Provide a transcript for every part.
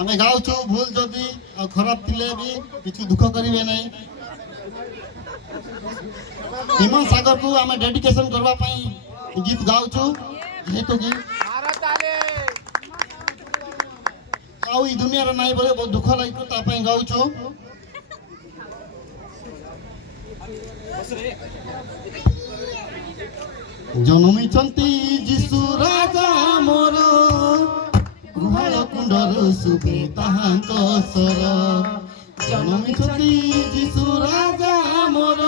आमे गाउछु भूल जदि खराब थिले भी किछु दुख करिवे नै हिमा सागर को आमे डेडिकेशन करबा पई गीत गाउछु जेहेतु कि आउ ई दुनिया रे नाइ बोले बहुत दुख लागो ता पई गाउछु जनमी चंती जिसु राजा मोर गुहाल कुंडर सुबे ताहांक सर जनमी चंती जिसु राजा मोर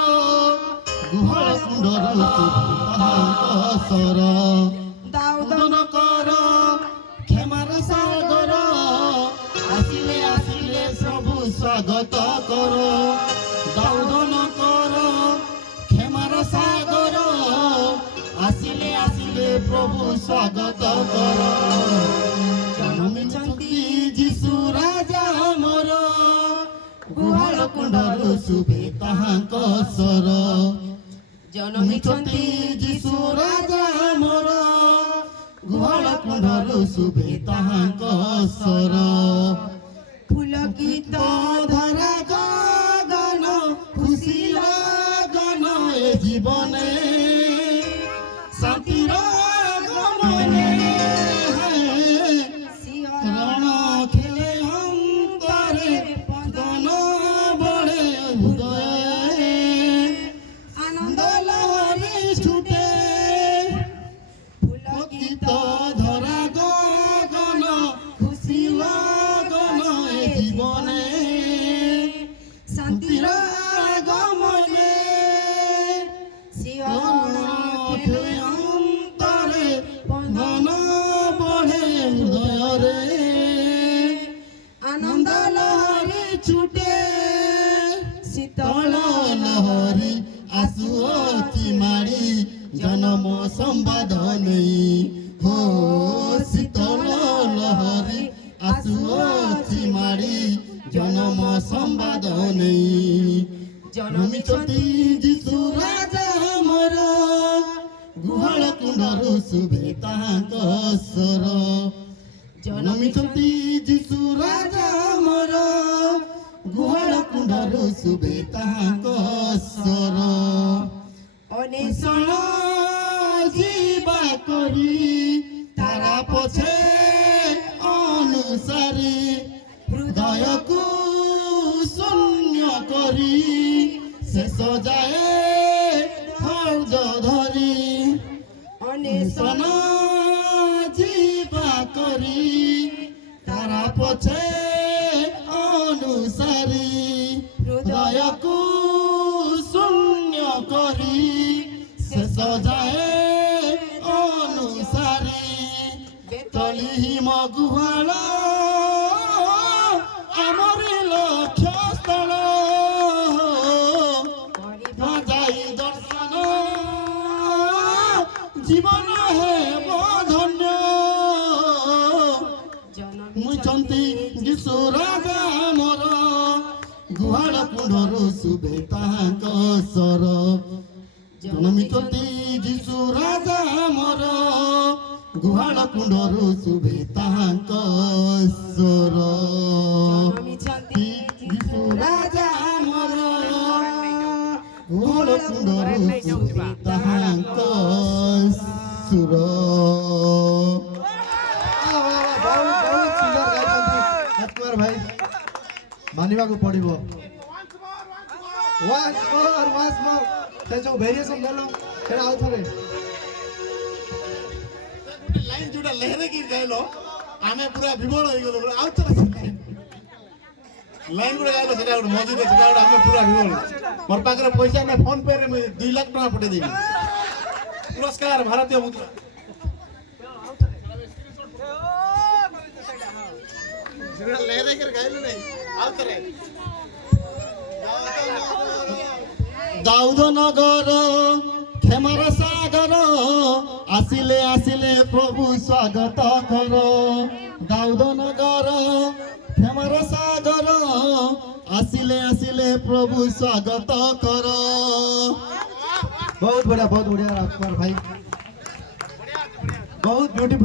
गुहाल कुंडर सुबे ताहांक सर दाउदन कर क्षमार सागर आसिले आसिले प्रभु स्वागत कर दाउदन कर क्षमार सागर आसिले आसिले प्रभु स्वागत कर जनमी चंती जिसु राजा मोर गुहाल कुंडर सुबे ताहांक सर जनमी चंती जिसु राजा मोर गुहाल कुंडर सुबे ताहांक सर फूल गीत धरा गगन खुशी लगन ए जीवने शांतिर गमने रण खेले अंतरे पदन बड़े हृदय आनंद लहरी छुटे फूल गीत धरा गगन खुशी लगन ए जीवने शांतिर गमने खेले अंतरे पदन बड़े हृदय आनंद लहरी छुटे शीतल लहरी आसुअछि माड़ी जन्म संवाद नहीं हो शीतल लहरी आसुअछि माड़ी जन्म संवाद नहीं जनमी चंती जिसु राजा मोर गुहाल कुंडर सुबे ताहांक सर जनमी चंती जिसु राजा मोर गुहाल कुंडर सुबे ताहांक सर अनेषण जीवा करी तारा पछे अनुसारी हृदय को शून्य करी शेष जाए धैर्य धरी अनेषण जीवा करी तारा पछे अनुसारी हृदय को शून्य करी शेष जाए अनुसारी तली हिम गुहाल आमरी लक्ष्य स्थल जाई दर्शन जीवन है धन्य मुई चंती जिसु राजा मोर गुहाल कुंडर सुबे ताहांक सर जनमी चंती जिसु राजा मोर गुहाल कुंडर सुबे ताहांक सर जनमी चंती जिसु राजा मोर गुहाल कुंडर सुबे ताहांक सुर भाई मानिबा को पड़िबो वास मोर ते जो वेरिएशन देलो फेर आउ थरे लाइन जोटा लहरे की गायलो आमे पूरा विभोर होई गेलो आउ थरे लाइन गुडा गायलो सेटा गुड मौजूद है सेटा आमे पूरा विभोर मोर पाखरे पैसा ने फोन पे रे 2 लाख टका पटे देबी पुरस्कार भारतीय मुद्रा सेटा लहरे कर गायलो नहीं आउ थरे दाऊद नगर क्षमार सागर आसिले आसिले प्रभु स्वागत कर दाऊद नगर क्षमार सागर ଆସିଲେ ଆସିଲେ ପ୍ରଭୁ ସ୍ୱାଗତ କର। बहुत बढ़िया राजकुमार भाई, बहुत ब्यूटीफुल।